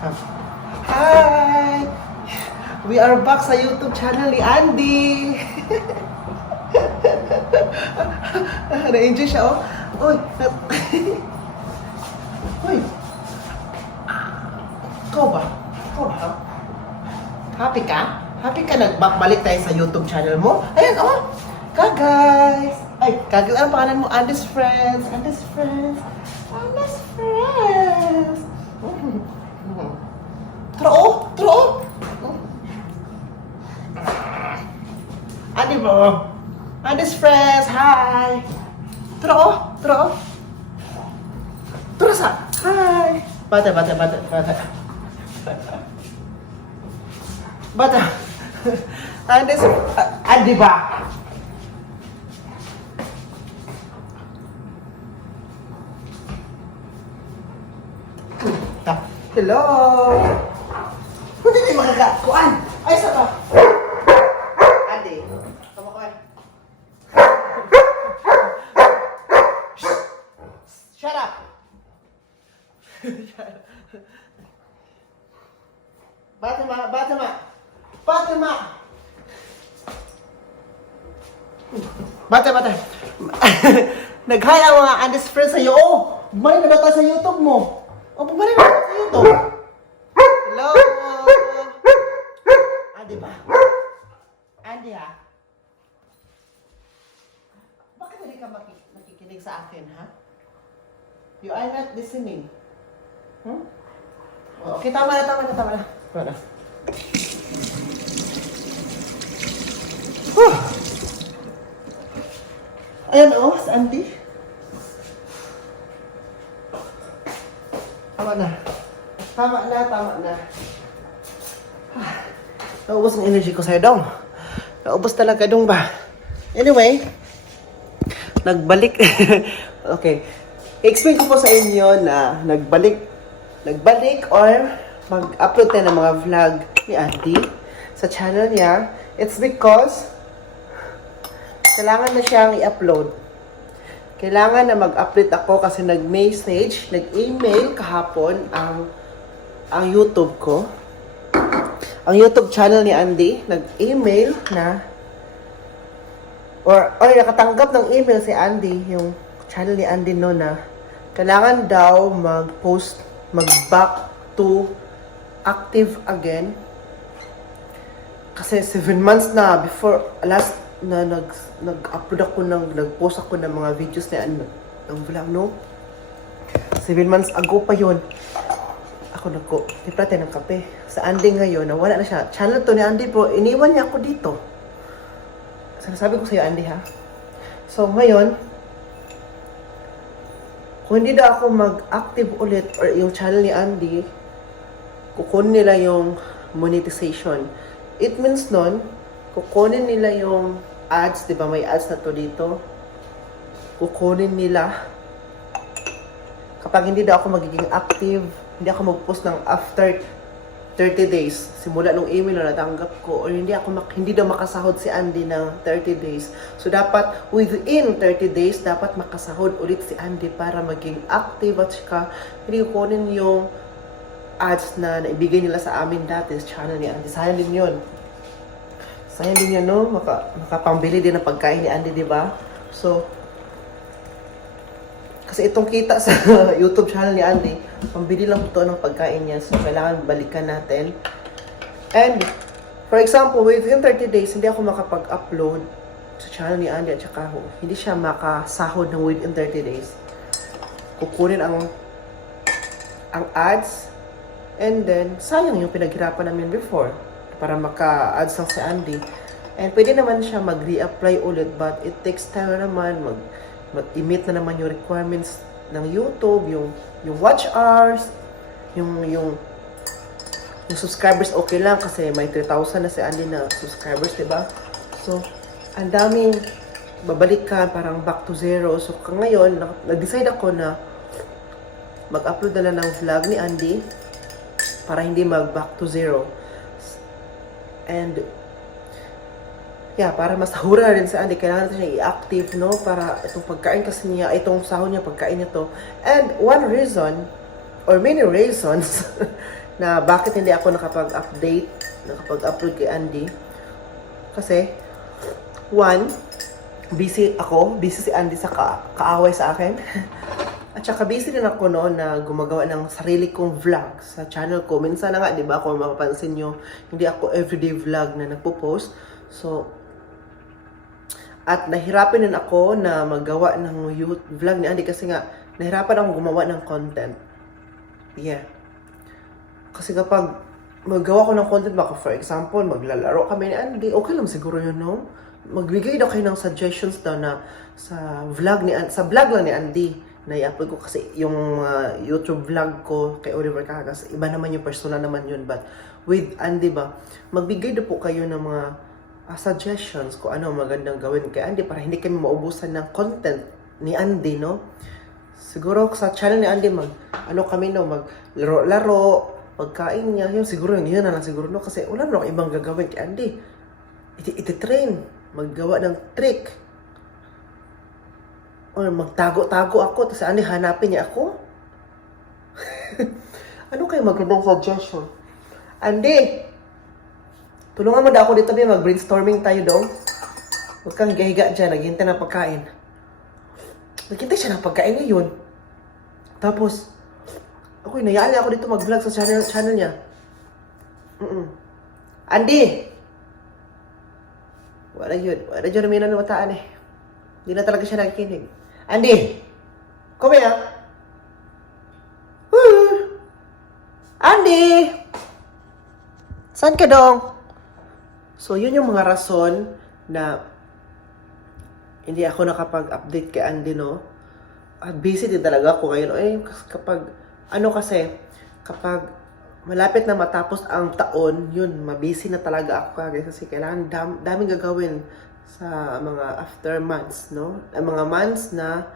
Hi! We are back sa YouTube channel ni Andy. Na-enjoy siya, oh. Uy! Uy! Ikaw ba? Ikaw ba? Happy ka? Happy ka nagbalik tayo sa YouTube channel mo? Ayan, oh! Guys! Ay, guys, ano pangalan mo? Andy's Friends. Andy's Friends. Andy's Friends. Tro! Tro! Andy bro. Andy's Friends. Hi! Tro! Tro! Tro sa! Hi! Bata. Bata! Andy's... Andy ba? Hello! Hindi kayo makakakuan! Ay, sa ka! Andy, tama ko eh. Shut up! Fatima! Bata! Nag-hi ang mga Andy's Friends sa'yo. Oh! Bumalik na daw tayo sa YouTube mo. Oh, bumalik na daw sa YouTube. Hello! Andy ba? Andy ha? Bakit hindi ka nakikinig sa akin, ha? You are not listening. Hmm? Okay, tama na. Whew. Ayan, oh, sa Andy. Tama na. Naubos ang energy ko sa'yo, Dong. Naubos talaga, Dong ba? Anyway, nagbalik. Okay. I-explain ko po sa inyo na nagbalik or mag-upload tayo ng mga vlog ni Andy sa channel niya. It's because kailangan na siyang i-upload. Kailangan na mag-update ako kasi nag-message, nag-email kahapon ang YouTube ko. Ang YouTube channel ni Andy, nag-email na or nakatanggap ng email si Andy, yung channel ni Andy no na kailangan daw mag-back to active again. Kasi 7 months na before last na nag-upload ako nag-post ako ng mga videos na ng vlog, no? 7 months ago pa yun. Ako tipla tayo ng kape. Sa Andy ngayon, nawala na siya. Channel to ni Andy po, iniwan niya ako dito. Sinasabi ko sa'yo, Andy, ha? So, ngayon, kung hindi na ako mag-active ulit or yung channel ni Andy, kukunin nila yung monetization. It means nun, kukunin nila yung ads, di ba may ads na to dito? Kukunin nila. Kapag hindi daw ako magiging active, hindi ako mag-post ng after 30 days, simula nung email na natanggap ko, or hindi daw makasahod si Andy ng 30 days. So, dapat within 30 days, dapat makasahod ulit si Andy para maging active at saka hindi kukunin yung ads na naibigay nila sa amin dati sa channel ni Andy. Sayang din yun. Sayang din yan, no? Makapambili din ng pagkain ni Andy, di ba? So, kasi itong kita sa YouTube channel ni Andy, pambili lang ito ng pagkain niya. So, kailangan balikan natin. And, for example, within 30 days, hindi ako makapag-upload sa channel ni Andy at saka hindi siya makasahod ng within 30 days. Kukunin ang ads, and then, sayang yung pinaghirapan namin before para maka-ads lang si Andy. And pwede naman siya mag-reapply ulit, but it takes time na naman, mag-emit na naman yung requirements ng YouTube, yung watch hours, yung subscribers okay lang kasi may 3,000 na si Andy na subscribers, diba? So, ang daming babalikan, parang back to zero. So, ngayon, nag-decide ako na mag-upload na lang ng vlog ni Andy para hindi mag-back to zero. And, yeah, para masahura rin sa Andy, kailangan natin siya i-active, no? Para itong pagkain kasi niya, itong sahod niya, pagkain niya to. And one reason, or many reasons, na bakit hindi ako nakapag-upload kay Andy. Kasi, one, busy si Andy sa kaaway sa akin. At saka busy din ako noon na gumagawa ng sarili kong vlog sa channel ko. Minsan na nga, di ba, kung mapapansin nyo, hindi ako everyday vlog na nagpo-post. So, at nahirapan din ako na magawa ng youth vlog ni Andy kasi nga, nahirapan akong gumawa ng content. Yeah. Kasi kapag magawa ko ng content, baka for example, maglalaro kami ni Andy, okay lang siguro yun, no? Magbigay daw kayo ng suggestions daw na sa vlog lang ni Andy na i-upload ko kasi yung YouTube vlog ko kay Oliver Cagas, iba naman yung personal naman yun, but with Andy ba, magbigay daw po kayo ng mga suggestions kung ano magandang gawin kay Andy para hindi kami maubusan ng content ni Andy, no? Siguro sa channel ni Andy maglaro-laro, pagkain niya, yun siguro yun na lang siguro, no? Kasi wala na akong ibang gagawin kay Andy. Iti-train, maggawa ng trick. O magtago-tago ako, tapos Andy hanapin niya ako. Ano kayo magandang suggestion? Andy, tulungan mo daw ako dito, mag-brainstorming tayo daw. Huwag kang higa dyan, naghihintay ng pagkain. Naghihintay siya ng pagkain ngayon. Tapos, ako, nayaan ako dito mag-vlog sa channel niya. Andy! Wala yun namin na mataan eh. Hindi na talaga siya nakikinig. Andy! Come here! Andy! Saan ka dong? So, yun yung mga rason na hindi ako nakapag-update kay Andy, no? At busy din talaga ako ngayon. Kapag malapit na matapos ang taon, yun, mabusy na talaga ako guys. Kasi kailangan daming gagawin sa mga after months, no? Ang mga months na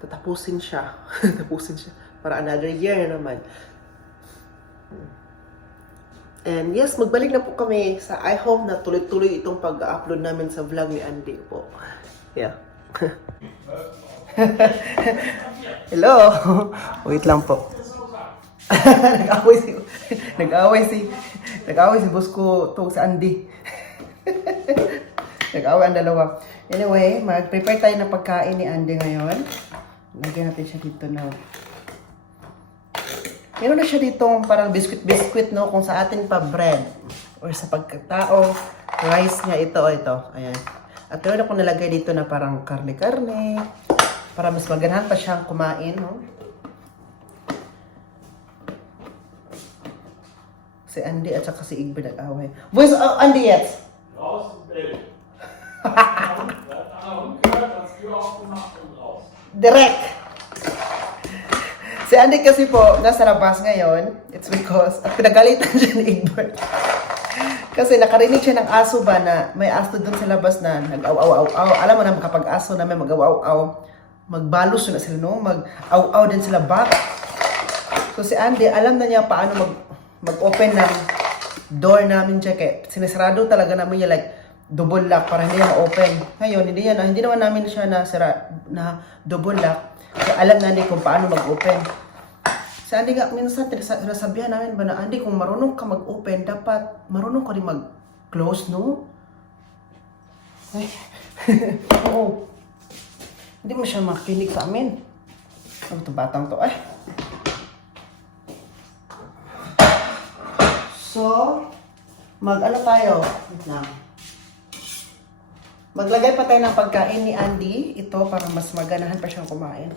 tatapusin siya. Tapusin siya. Para another year naman. And yes, magbalik na po kami sa I hope na tuloy-tuloy itong pag-upload namin sa vlog ni Andy po. Yeah. Hello. Wait lang po. Nag-away si boss ko to si Andy. Nag-away ang dalawa. Anyway, mag-prepare tayo ng pagkain ni Andy ngayon. Lagyan natin siya dito na. Meron na siya ditong parang biscuit, no? Kung sa atin pa bread. Or sa pagkatao, rice niya ito. Ayan. At meron akong nalagay dito na parang karne-karne. Para mas maganahan pa siyang kumain, no? Si Andy at saka si Igby nag-away. Voice of Andy yet? Direct! Si Andy kasi po, nasa labas ngayon. It's because, at pinagalitan siya ni Egbert. Kasi nakarinig siya ng aso ba na may aso doon sa labas na nag-aw-aw-aw. Alam mo na kapag aso na may mag-aw-aw-aw, magbalos na sila, no? Mag-aw-aw din sila back. So si Andy, alam na niya paano mag-open ng door namin dyan. Kaya sinisarado talaga namin niya like double lock para hindi niya ma-open. Ngayon, hindi naman namin siya na double lock. Kaya alam na kung paano mag-open. Si Andy nga, minsan, nasabihan namin ba na, Andy, kung marunong ka mag-open, dapat marunong ka rin mag-close, no? Ay, oo. Hindi mo siya makinig sa amin. Ano ito, batang to? Ay. So, mag-ano tayo? Wait lang. Maglagay pa tayo ng pagkain ni Andy. Ito para mas maganahan pa siyang kumain.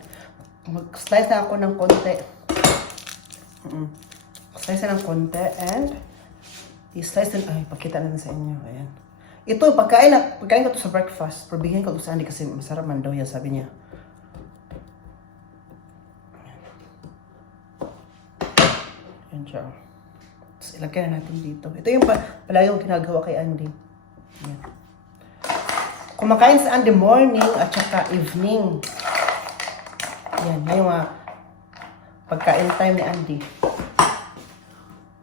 Mag-slice na ako ng konti. Slice na ng konti and i-slice na. Ay, pakita na sa inyo. Ayan. Ito, pagkain ko to sa breakfast. Probigyan ko to sa Andy kasi masarap man daw yan, sabi niya. Ayan siya. Tapos ilagay na natin dito. Ito yung palagi yung ginagawa kay Andy. Ayan. Kumakain sa Andy morning at saka evening. Yan, yung pagkain time ni Andy.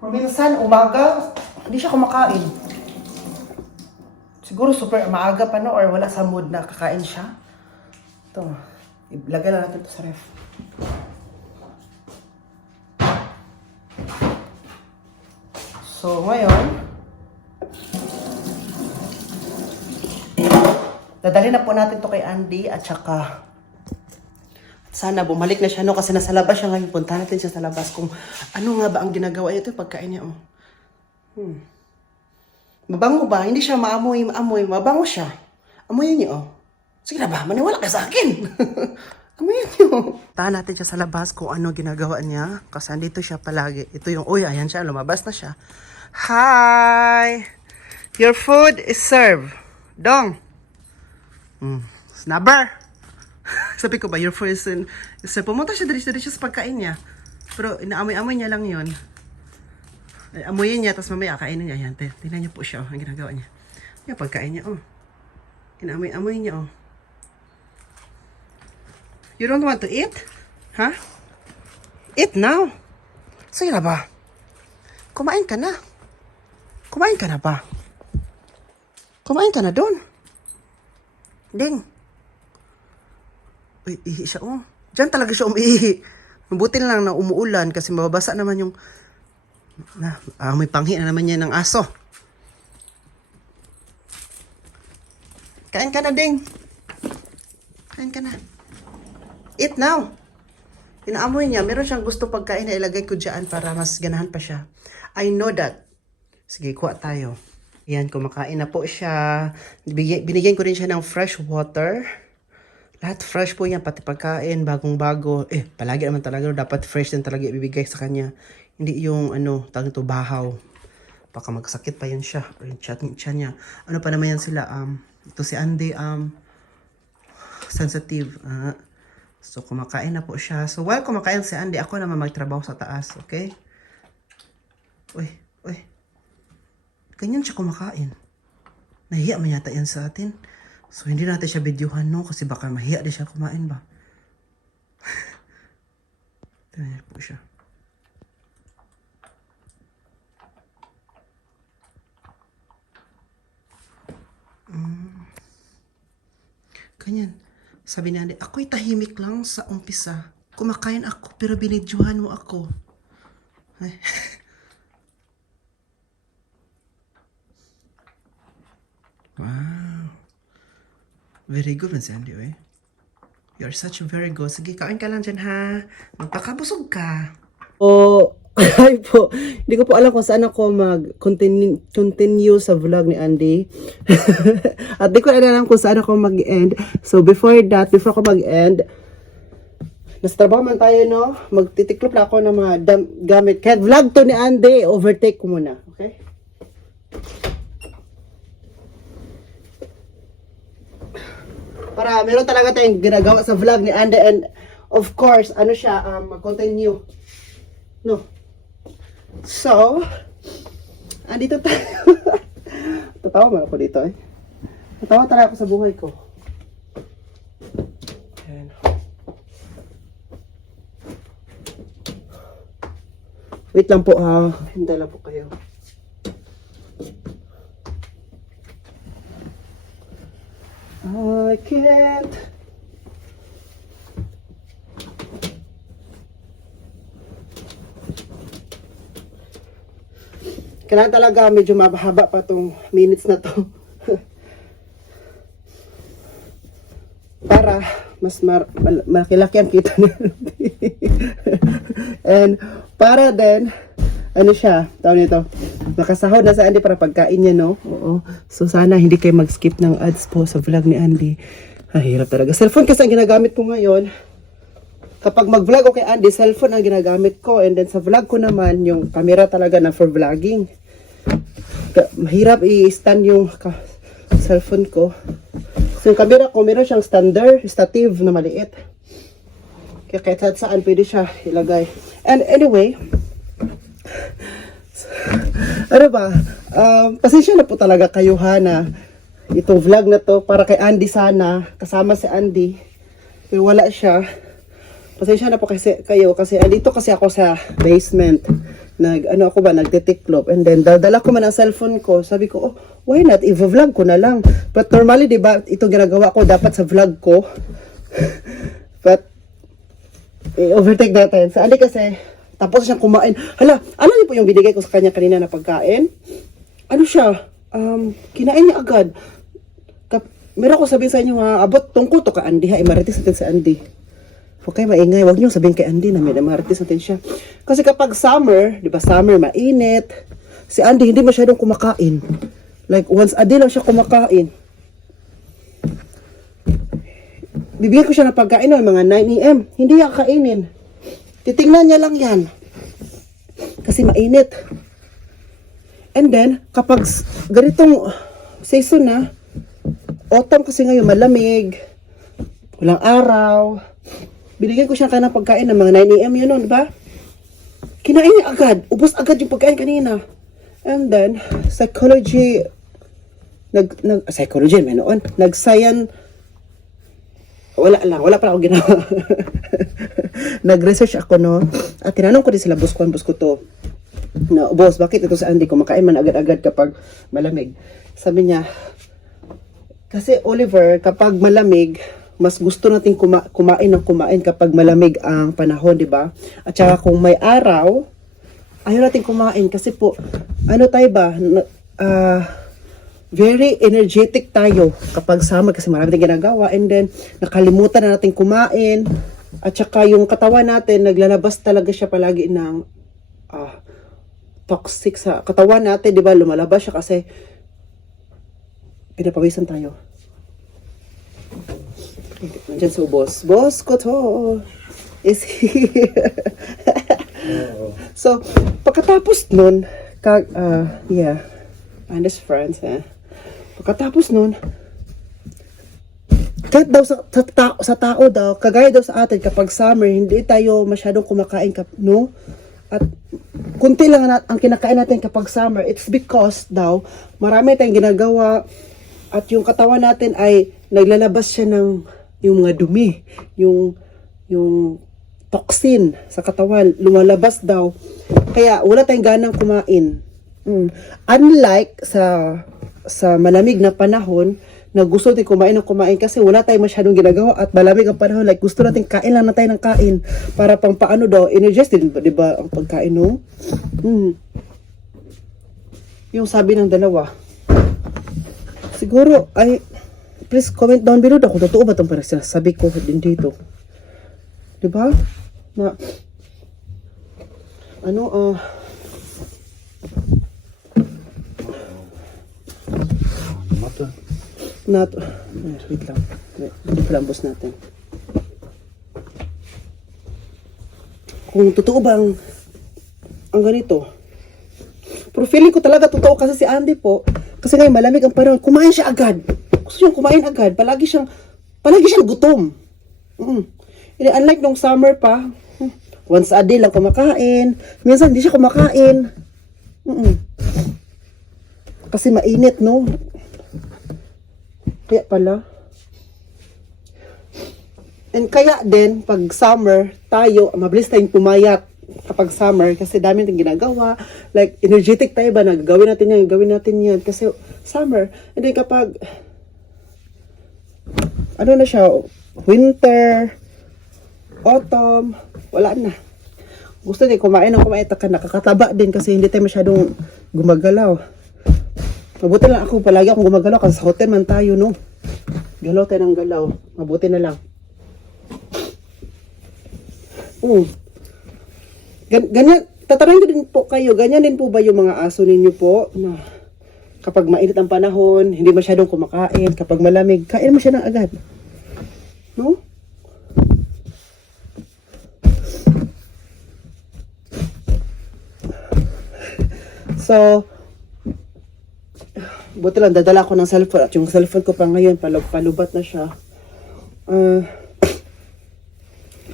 Minsan, umaga, hindi siya kumakain. Siguro super maaga pa no, or wala sa mood na kakain siya. Ito, ilagay lang natin ito sa ref. So, ngayon, dadali na po natin to kay Andy at saka sana bumalik na siya, no? Kasi nasa labas siya ngayon. Punta natin siya sa labas kung ano nga ba ang ginagawa. Ito yung pagkain niya, oh. Mabango ba? Hindi siya maamoy. Mabango siya. Amoyin niyo, oh. Sige na ba? Maniwala ka sa akin. Amoyin niyo. Tahan natin siya sa labas kung ano ginagawa niya. Kasi andito siya palagi. Ito yung, uy, ayan siya. Lumabas na siya. Hi! Your food is served. Dong! Snubber! Sabi ko ba, your food is served. Pumunta siya dito sa pagkain niya. Pero inaamoy-amoy niya lang yun. Amoyin niya, tapos mamaya kainin niya. Ayan, tingnan niyo po siya, ang ginagawa niya. Yung pagkain niya, oh. Inaamoy-amoy niya, oh. You don't want to eat? Huh? Eat now. Sige na ba? Kumain ka na. Kumain ka na ba? Kumain ka na doon. Ding. Uy, ihi siya, oh. Diyan talaga siya umiihi. Mabuti na lang na umuulan kasi mababasa naman yung may panghi na naman niya ng aso. Kain ka na, Ding. Kain ka na. Eat now. Inaamoy niya. Meron siyang gusto pagkain na ilagay ko dyan para mas ganahan pa siya. I know that. Sige, kuha tayo. Yan, kumakain na po siya. Binigyan ko rin siya ng fresh water. Lahat fresh po yan, pati pagkain, bagong-bago. Palagi naman talaga, dapat fresh din talaga ibibigay sa kanya. Hindi yung, tawag ito, bahaw. Baka magsakit pa yun siya. Or yung tiyan niya. Ano pa naman yan sila? Ito si Andy, sensitive. So, kumakain na po siya. So, while kumakain si Andy, ako naman magtrabaho sa taas, okay? Uy. Ganyan siya kumakain. Nahiya man yata yan sa atin. So, hindi natin siya videohan, no? Kasi baka mahiya din siya kumain ba? Tingnan po siya. Ganyan. Sabi niya, ako'y tahimik lang sa umpisa. Kumakain ako, pero binidyohan mo ako. Ay. Wow. Very good, Miss Andy, eh? You're such a very good. Sige, kain ka lang dyan, ha? Magpakabusog ka. Ay po. Hindi ko po alam kung saan ako mag-continue sa vlog ni Andy. At di ko alam kung saan ako mag-end. So, before ako mag-end, nasa trabaho man tayo, no? Magtitiklop na ako ng mga gamit. Kaya vlog to ni Andy, overtake ko muna. Okay? Para meron talaga tayong ginagawa sa vlog ni Andy. And, of course, mag-continue. No? So, andito tayo. Tatawa man ako dito, eh. Tatawa talaga ako sa buhay ko. Ayan. Wait lang po, ha. Hintay lang po kayo. I can't. Kailangan talaga medyo mahaba pa tong minutes na to. Para mas malaki-laki ang kita niya. And para din, tawag nito, nakasahod na sa Andy para pagkain niya, no? Oo. So sana hindi kayo mag-skip ng ads po sa vlog ni Andy. Hirap talaga. Cellphone kasi ang ginagamit ko ngayon. Kapag mag-vlog ko kay Andy, cellphone ang ginagamit ko. And then sa vlog ko naman, yung camera talaga na for vlogging. Mahirap i-stand yung cellphone ko. So yung camera ko, meron siyang stative na maliit. Kaya kahit saan pwede siya ilagay. And anyway, pasensya na po talaga kayo, ha, na itong vlog na to para kay Andy sana, kasama si Andy. Pero wala siya. Pasensya na po kasi kayo kasi dito kasi ako sa basement. Nagtitiklop. And then, dala ko man ang cellphone ko. Sabi ko, why not? I-vlog ko na lang. But normally, di ba, ito ginagawa ko dapat sa vlog ko. But, overtake natin. Sa kasi, Tapos siyang kumain. Hala, alam niyo po yung binigay ko sa kanya kanina na pagkain? Ano siya? Kinain niya agad. Meron ko sabihin sa inyo ha, abot tungkol to ka Andy ha, imaritis natin si Andy. Okay, maingay. Huwag niyo sabihin kay Andy na may imaritis natin siya. Kasi kapag summer, di ba summer, mainit. Si Andy hindi masyadong kumakain. Like once a day lang siya kumakain. Bibigyan ko siya ng pagkain ng mga 9 AM. Hindi niya kakainin. Titingnan niya lang yan. Kasi mainit. And then, kapag ganitong season na, autumn kasi ngayon malamig, walang araw, binigyan ko siya ng pagkain ng mga 9 AM yun, di ba? Kinain niya agad. Ubos agad yung pagkain kanina. And then, psychology, psychology, may noon, nag-science, wala pa ako ginawa. Nag-research ako, no? At tinanong ko din sila, boss ko to. No, boss, bakit ito sa Andy kumakain man agad-agad kapag malamig? Sabi niya, kasi Oliver, kapag malamig, mas gusto natin kumain ng kumain kapag malamig ang panahon, di ba? At saka kung may araw, ayaw natin kumain kasi po, ano tayo ba? Very energetic tayo kapag summer kasi marami tayong ginagawa and then nakalimutan na natin kumain at saka yung katawan natin naglalabas talaga siya palagi ng toxic sa katawan natin, di ba? Lumalabas siya kasi pinapawisan tayo. Nandiyan sa boss. Boss ko to is here. So, pagkatapos nun, yeah, and his friends, pagkatapos nun, kahit daw sa tao daw, kagaya daw sa atin, kapag summer, hindi tayo masyadong kumakain, no? At kunti lang ang kinakain natin kapag summer, it's because daw, marami tayong ginagawa, at yung katawan natin ay naglalabas siya ng yung mga dumi, yung toxin sa katawan, lumalabas daw. Kaya wala tayong ganang kumain. Unlike sa malamig na panahon, na gusto natin kumain ng kumain kasi wala tayong masyadong ginagawa at malamig ang panahon, like gusto natin kain lang na tayo ng kain para pang paano daw, energetic, di ba ang pagkain, no? Yung sabi ng dalawa, siguro, please comment down below kung totoo ba itong sinasabi ko din dito. Diba? Na, wait lang. Hindi palambos natin. Kung totoo ba ang ganito. Pero feeling ko talaga totoo kasi si Andy po, kasi ngayon malamig ang panahon, kumain siya agad. Gusto niyang kumain agad. Palagi siyang gutom. Unlike nung summer pa, once a day lang kumakain. Minsan hindi siya kumakain. Kasi mainit, no? Kaya pala. And kaya din, pag summer, tayo, mabilis tayong pumayat kapag summer kasi dami natin ginagawa. Like, energetic tayo ba? Gawin natin yan. Kasi summer. And then kapag, ano na siya, winter, autumn, wala na. Gusto din kumain ng kumain, nakakataba din kasi hindi tayo masyadong gumagalaw. Mabuti lang ako, palagi akong gumagalaw kasi sa hotel man tayo, no? Galaw tayo ng galaw. Mabuti na lang. Ganyan, tatanungin ko din po kayo, ganyan din po ba yung mga aso ninyo po? Na kapag mainit ang panahon, hindi masyadong kumakain, kapag malamig, kain mo siya ng agad. No? So, buti lang, dadala ko ng cellphone at yung cellphone ko pa ngayon, palubat na siya.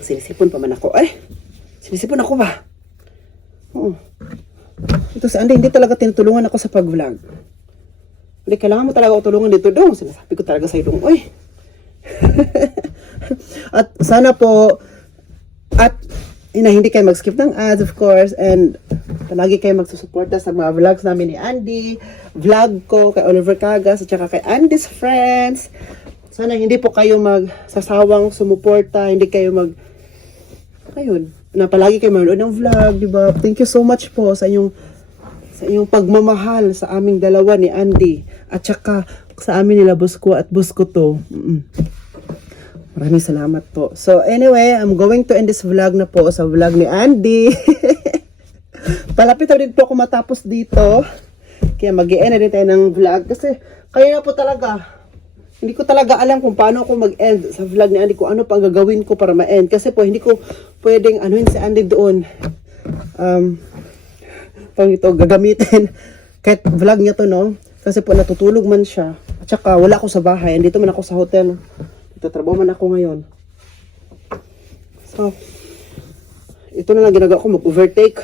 Sinisipon pa man ako. Sinisipon ako ba? Ito sa Andy, hindi talaga tinutulungan ako sa pag-vlog. Hindi, kailangan mo talaga ako tulungan dito dong. Sinasabi ko talaga sa'yo dong, At sana po, at hindi kayo mag-skip ng ads, of course, and palagi kayo magsusuporta sa mga vlogs namin ni Andy, vlog ko kay Oliver Cagas, at saka kay Andy's Friends. Sana hindi po kayo magsasawang sumuporta, hindi kayo ayun, na palagi kayo manood ng vlog, di ba? Thank you so much po sa inyong pagmamahal sa aming dalawa ni Andy at saka sa amin nila Busko at Busko to. Maraming salamat po. So anyway, I'm going to end this vlog na po sa vlog ni Andy. Palapit na din po ako matapos dito. Kaya mag-i-end na din tayo ng vlog kasi kaya na po talaga. Hindi ko talaga alam kung paano ako mag-end sa vlog ni Andy, kung ano pang gagawin ko para ma-end. Kasi po, hindi ko pwedeng anuhin si Andy doon. Pang ito, gagamitin. Kahit vlog niya to, no? Kasi po, natutulog man siya. At saka, wala ako sa bahay. Andito man ako sa hotel. Dito, trabaho man ako ngayon. So, ito na lang ginagawa ko, mag-overtake.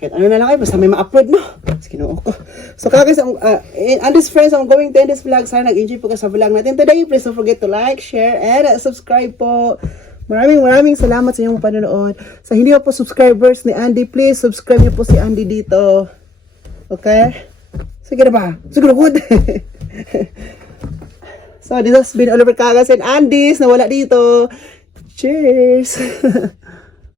Kahit ano na lang kayo, basta may ma-upload, no? Kinoo ko. So guys, and these friends, I'm going to end this vlog. Sana nag-enjoy po kayo sa vlog natin today. Please don't forget to like, share, and subscribe po. Maraming salamat sa inyong panonood. Sa hindi po subscribers ni Andy, please subscribe niyo po si Andy dito. Okay? Sige na ba? Sige na, good. So this has been Oliver Cagas and Andy's na wala dito. Cheers!